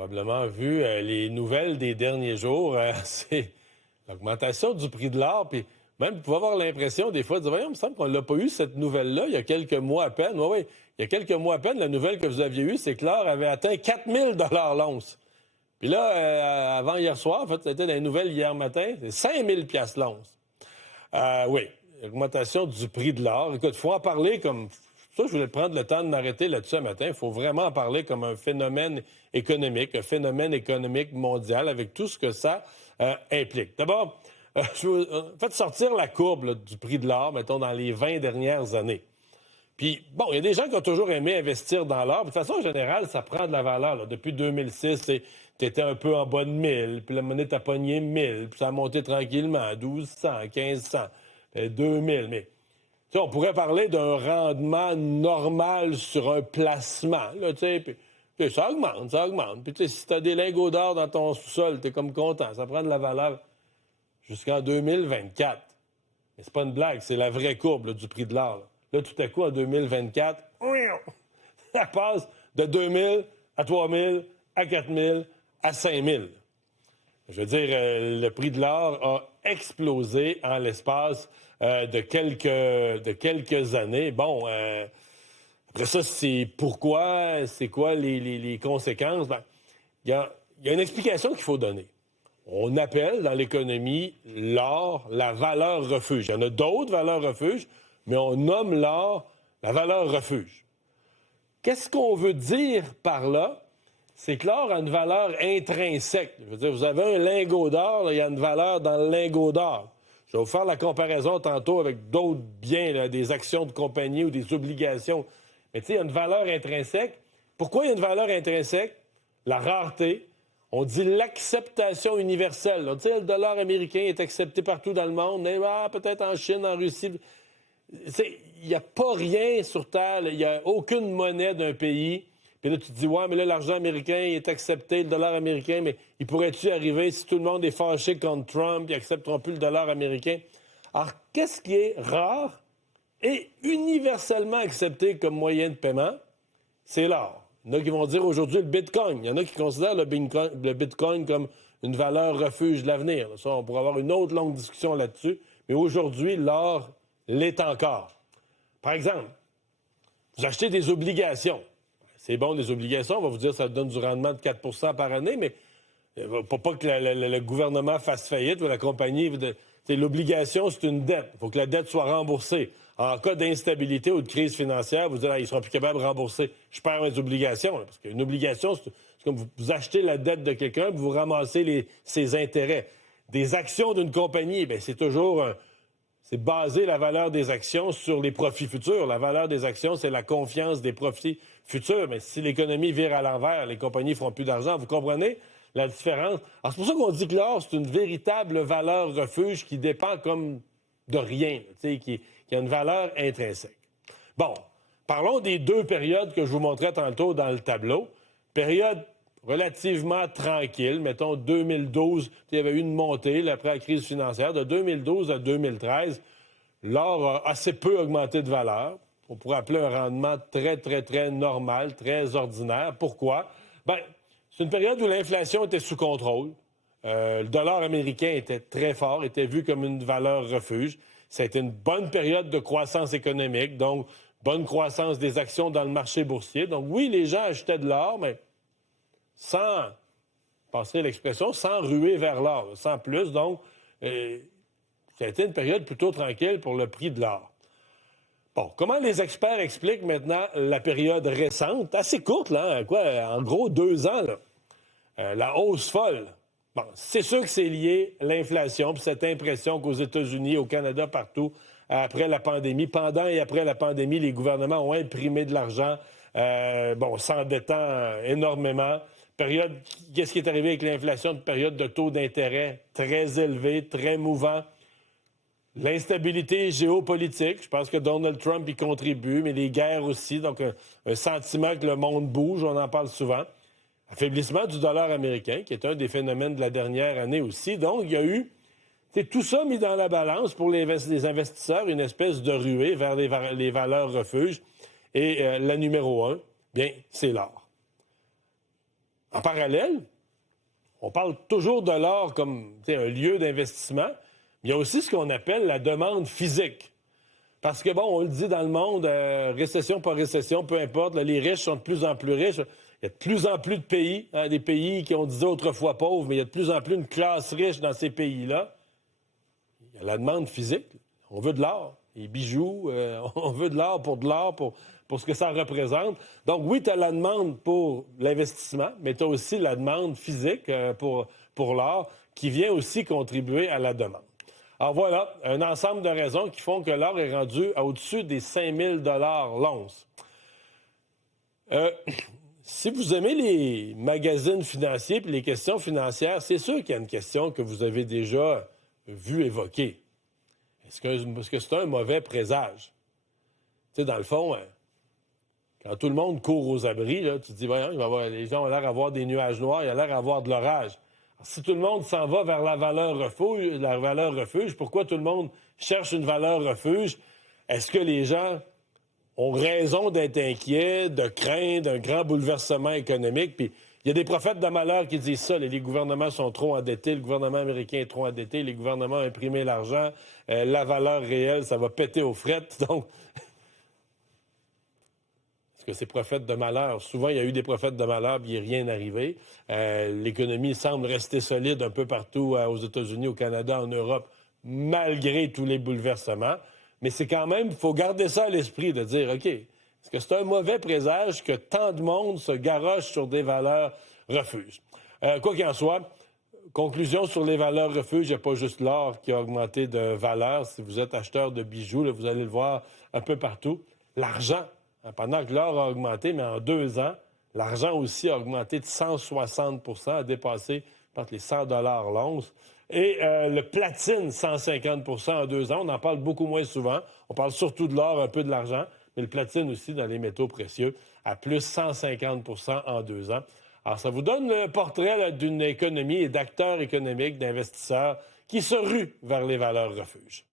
probablement vu les nouvelles des derniers jours. C'est l'augmentation du prix de l'or. Puis même, vous pouvez avoir l'impression des fois de dire, voyons, il me semble qu'on l'a pas eu, cette nouvelle-là, il y a quelques mois à peine. Oui, il y a quelques mois à peine, la nouvelle que vous aviez eue, c'est que l'or avait atteint 4 000 l'once. Puis là, avant hier soir, en fait, c'était dans les nouvelles hier matin, c'est 5 000 l'once. Oui, augmentation du prix de l'or. Écoute, il faut en parler comme... Ça, je voulais prendre le temps de m'arrêter là-dessus ce matin. Il faut vraiment en parler comme un phénomène économique mondial avec tout ce que ça implique. D'abord, je veux faites sortir la courbe là, du prix de l'or, mettons, dans les 20 dernières années. Puis, bon, il y a des gens qui ont toujours aimé investir dans l'or. De toute façon, en général, ça prend de la valeur. Là. Depuis 2006, tu étais un peu en bas de 1000, puis la monnaie t'a pogné 1000, puis ça a monté tranquillement à 1200, 1500, 2000. Mais tu sais, on pourrait parler d'un rendement normal sur un placement, là, tu sais, puis ça augmente. Puis tu sais, si tu as des lingots d'or dans ton sous-sol, tu es comme content, ça prend de la valeur jusqu'en 2024. Mais c'est pas une blague, c'est la vraie courbe là, du prix de l'or. Là, tout à coup, en 2024, ça passe de 2000 à 3000 à 4000 à 5000. Je veux dire, le prix de l'or a explosé en l'espace de quelques années. Bon, après ça, c'est pourquoi, c'est quoi les conséquences? Ben, il y a une explication qu'il faut donner. On appelle dans l'économie l'or la valeur refuge. Il y en a d'autres valeurs refuges, mais on nomme l'or la valeur refuge. Qu'est-ce qu'on veut dire par là? C'est que l'or a une valeur intrinsèque. Je veux dire, vous avez un lingot d'or, là, il y a une valeur dans le lingot d'or. Je vais vous faire la comparaison tantôt avec d'autres biens, là, des actions de compagnie ou des obligations. Mais tu sais, il y a une valeur intrinsèque. Pourquoi il y a une valeur intrinsèque? La rareté. On dit l'acceptation universelle. Tu sais, le dollar américain est accepté partout dans le monde, mais peut-être en Chine, en Russie. Il n'y a pas rien sur Terre, il n'y a aucune monnaie d'un pays. Puis là, tu te dis, ouais, mais là, l'argent américain est accepté, le dollar américain, mais il pourrait-tu arriver si tout le monde est fâché contre Trump, ils n'accepteront plus le dollar américain? Alors, qu'est-ce qui est rare et universellement accepté comme moyen de paiement? C'est l'or. Il y en a qui vont dire aujourd'hui le Bitcoin. Il y en a qui considèrent le Bitcoin comme une valeur refuge de l'avenir. Ça, on pourrait avoir une autre longue discussion là-dessus. Mais aujourd'hui, l'or l'est encore. Par exemple, vous achetez des obligations. C'est bon, des obligations. On va vous dire que ça donne du rendement de 4 % par année, mais pour pas que le gouvernement fasse faillite ou la compagnie... L'obligation, c'est une dette. Il faut que la dette soit remboursée. En cas d'instabilité ou de crise financière, vous dites, ils ne seront plus capables de rembourser. Je perds mes obligations. Là, parce qu'une obligation, c'est comme vous achetez la dette de quelqu'un et vous ramassez ses intérêts. Des actions d'une compagnie, bien, c'est toujours... c'est baser la valeur des actions sur les profits futurs. La valeur des actions, c'est la confiance des profits futurs. Mais si l'économie vire à l'envers, les compagnies ne feront plus d'argent. Vous comprenez la différence? Alors, c'est pour ça qu'on dit que l'or, c'est une véritable valeur refuge qui dépend comme de rien, qui a une valeur intrinsèque. Bon, parlons des deux périodes que je vous montrais tantôt dans le tableau. Période relativement tranquille, mettons 2012, il y avait eu une montée là, après la crise financière. De 2012 à 2013, l'or a assez peu augmenté de valeur. On pourrait appeler un rendement très, très, très normal, très ordinaire. Pourquoi? Bien, c'est une période où l'inflation était sous contrôle. Le dollar américain était très fort, était vu comme une valeur refuge. Ça a été une bonne période de croissance économique, donc bonne croissance des actions dans le marché boursier. Donc oui, les gens achetaient de l'or, mais sans, passer l'expression, sans ruer vers l'or, sans plus. Donc, ça a été une période plutôt tranquille pour le prix de l'or. Bon, comment les experts expliquent maintenant la période récente, assez courte, là, en gros 2 ans, là, la hausse folle? Bon, c'est sûr que c'est lié à l'inflation, puis cette impression qu'aux États-Unis, au Canada, partout, après la pandémie, pendant et après la pandémie, les gouvernements ont imprimé de l'argent, s'endettant énormément. Période, qu'est-ce qui est arrivé avec l'inflation? Une période de taux d'intérêt très élevé, très mouvant. L'instabilité géopolitique, je pense que Donald Trump y contribue, mais les guerres aussi, donc un sentiment que le monde bouge, on en parle souvent. Affaiblissement du dollar américain, qui est un des phénomènes de la dernière année aussi. Donc, il y a eu tout ça mis dans la balance pour les investisseurs, une espèce de ruée vers les valeurs refuges. Et la numéro 1, bien, c'est l'or. En parallèle, on parle toujours de l'or comme un lieu d'investissement. Il y a aussi ce qu'on appelle la demande physique. Parce que, bon, on le dit dans le monde, récession, pas récession, peu importe, là, les riches sont de plus en plus riches. Il y a de plus en plus de pays, des pays qui on disait autrefois pauvres, mais il y a de plus en plus une classe riche dans ces pays-là. Il y a la demande physique. On veut de l'or, les bijoux, on veut de l'or, pour ce que ça représente. Donc, oui, tu as la demande pour l'investissement, mais tu as aussi la demande physique pour l'or qui vient aussi contribuer à la demande. Alors voilà, un ensemble de raisons qui font que l'or est rendu au-dessus des 5 000 l'once. Si vous aimez les magazines financiers et les questions financières, c'est sûr qu'il y a une question que vous avez déjà vue évoquer. Est-ce que c'est un mauvais présage? Tu sais, dans le fond, quand tout le monde court aux abris, là, tu te dis, voyons, les gens ont l'air d'avoir des nuages noirs, il y a l'air d'avoir de l'orage. Si tout le monde s'en va vers la valeur refuge, pourquoi tout le monde cherche une valeur refuge? Est-ce que les gens ont raison d'être inquiets, de craindre un grand bouleversement économique? Puis il y a des prophètes de malheur qui disent ça. Les gouvernements sont trop endettés, le gouvernement américain est trop endetté, les gouvernements ont imprimé l'argent, la valeur réelle, ça va péter aux frettes. Donc, est-ce que c'est prophètes de malheur? Souvent, il y a eu des prophètes de malheur, puis il n'est rien arrivé. L'économie semble rester solide un peu partout aux États-Unis, au Canada, en Europe, malgré tous les bouleversements. Mais c'est quand même, il faut garder ça à l'esprit, de dire, OK, est-ce que c'est un mauvais présage que tant de monde se garoche sur des valeurs refuges? Quoi qu'il en soit, conclusion sur les valeurs refuges, il n'y a pas juste l'or qui a augmenté de valeur. Si vous êtes acheteur de bijoux, là, vous allez le voir un peu partout. L'argent. Pendant que l'or a augmenté, mais en 2 ans, l'argent aussi a augmenté de 160 % a dépassé les 100 $ l'once. Et le platine, 150 % en 2 ans. On en parle beaucoup moins souvent. On parle surtout de l'or, un peu de l'argent, mais le platine aussi dans les métaux précieux, à plus 150 % en 2 ans. Alors, ça vous donne le portrait d'une économie et d'acteurs économiques, d'investisseurs qui se ruent vers les valeurs refuges.